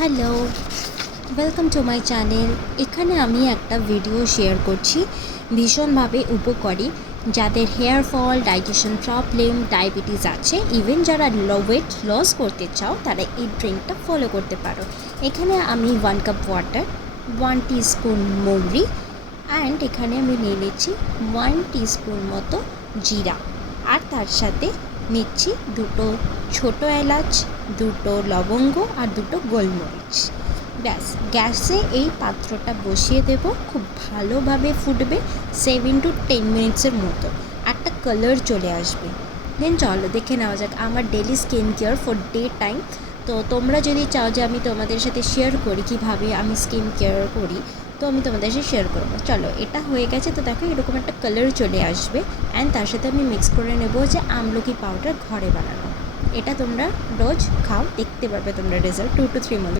Hello, welcome to my channel. এখানে আমি একটা ভিডিও শেয়ার করছি ভীষণভাবে উপকারী যাদের hair fall, digestion problem, diabetes আছে, ইভেন যারা ওয়েট লস করতে চাও তারা এই ড্রিঙ্কটা ফলো করতে পারো। এখানে আমি 1 কাপ ওয়াটার, 1 টিস্পুন মৌরি অ্যান্ড এখানে আমি নিয়ে নিচ্ছি 1 টিস্পুন মতো জিরা, আর তার সাথে নিচ্ছি 2টো ছোটো এলাচ, 2টো লবঙ্গ আর 2টো গোলমরিচ। ব্যাস, গ্যাসে এই পাত্রটা বসিয়ে দেব, খুব ভালোভাবে ফুটবে 7 to 10 মিনিটসের মতো, একটা কালার চলে আসবে। দেন চলো দেখে নেওয়া যাক আমার daily skin care for day time. তো তোমরা যদি চাও যে আমি তোমাদের সাথে শেয়ার করি কীভাবে আমি স্কিন কেয়ার করি, তো আমি তোমাদের সাথে শেয়ার করবো। চলো, এটা হয়ে গেছে। তো দেখো এরকম একটা কালার চলে আসবে অ্যান্ড তার সাথে আমি মিক্স করে নেব যে আমলকি পাউডার ঘরে বানানো। এটা তোমরা রোজ খাও, দেখতে পারবে তোমরা রেজাল্ট 2 to 3 মান্থ।